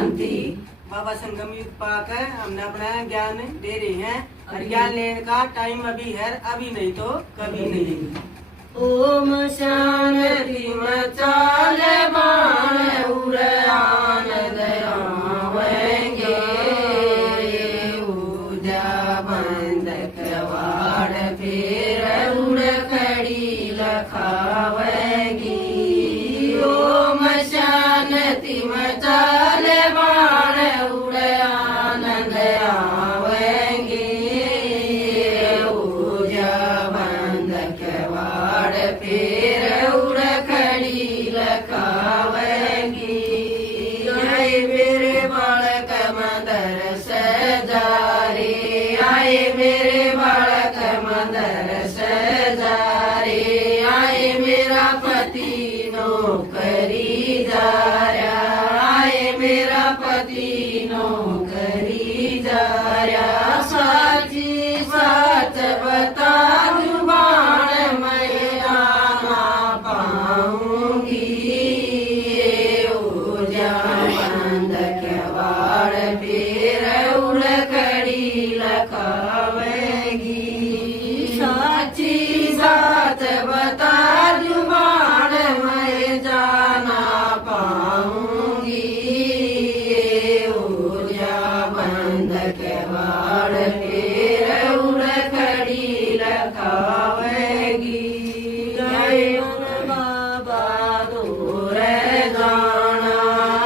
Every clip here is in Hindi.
शांति। बाबा संगम युग पाकर हमने अपना ज्ञान दे रहे हैं और ज्ञान लेने का टाइम अभी है, अभी नहीं तो कभी नहीं। ओम शांति मचाल बाण उड़ान दयावेंगे, ऊजा बंद कवाड़ फिर उड़ खड़ी लखावेगी। ओम शांति मचाल बाण उड़ान दयावेंगे, ऊजा बंद कवाड़ फिर उड़ खड़ी लखावेगी। आए मेरे बालक मंदर सजारे, आए मेरे बालक मंदर सजारे, आए मेरा पति नौकरी जा रहा, आए मेरा पति नौकरी जा रहा। साची साच बता जुबान मैं आना पाऊंगी, ऊर्जा बंद कवाड़ फिर उड़ खड़ी लखावेगी। साची साच बता जुबान मैं जाना पाऊंगी, ऊर्जा बंद कवाड़ फिर उड़ खड़ी लखावेगी। आए मन बाबा दूर जाना,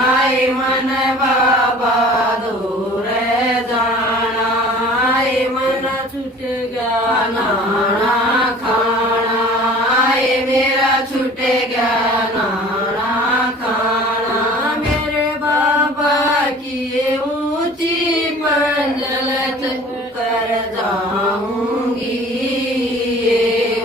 आए मन बाबा दूर जाना, आए मन छूट गया नाना खाना, आए मेरा छूट गया नाना खाना। मेरे बाबा की ऊंची मंजिल कर जाऊंगी,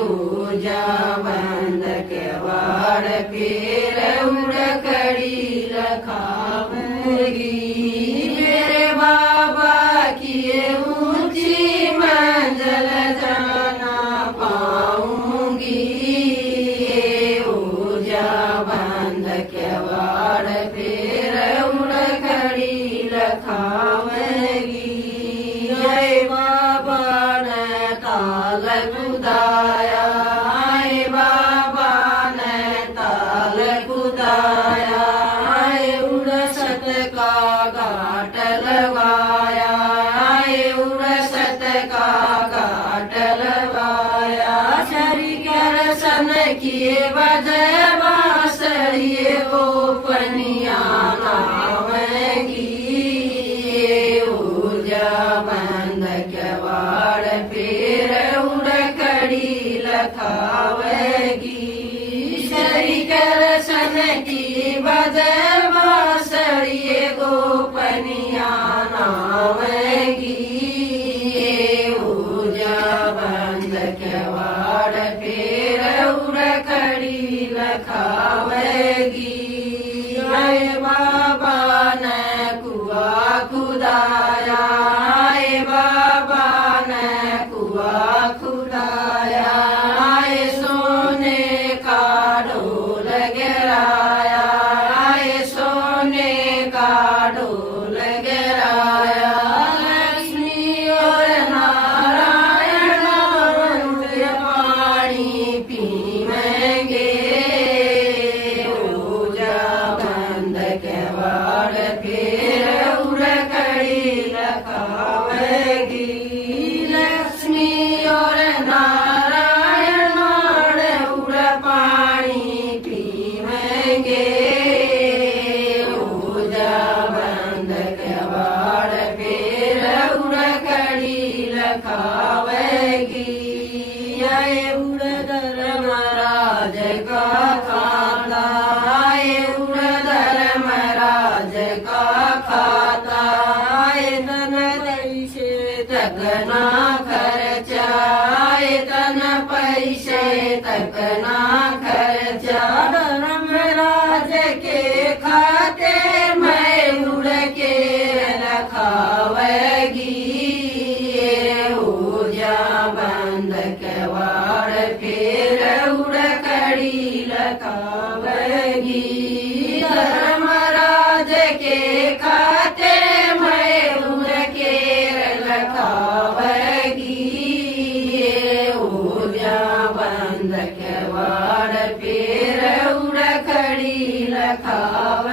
ऊर्जा बंद कवाड़ फिर उड़ खड़ी लखावेगी। मेरे बाबा की ऊंची मंजिल जाना पाऊंगी, ऊर्जा बंद कवाड़ फिर उड़ खड़ी लखावेगी। आए बाबा ने ताल कुदाया, आए बाबा ने ताल कुदाया, आए उड़सत का घाट लगाया, आए उड़सत का घाट लगाया। शरी सन किए वजह बासरिए वो पनिया नावेगी, ऊर्जा बंद कवाड़ फिर उड़ खड़ी लखावेगी। शरी सन की वजह बासरिए गोपनिया नावेगी, ऊर्जा बंद कवाड़ फिर उड़ खड़ी लखावेगी। आए बाबा ने कुआ खुदाया, आए बाबा ने कुआ खुदाया, आए सोने का ढोल गिराया, आए सोने का ढोल गिराया। लक्ष्मी और नारायण पानी पीवेंगे, ऊर्जा बंद कवाड़ फिर उड़ खड़ी लखावेगी। लक्ष्मी और नारायण उड़ पानी पीवेंगे, ऊर्जा बंद कवाड़ फिर उड़ खड़ी लखावेगी। आए उड़ धर्मराज का खाना, आए उड़ धर्मराज का के वाड़ पेर उड़ खड़ी लखाव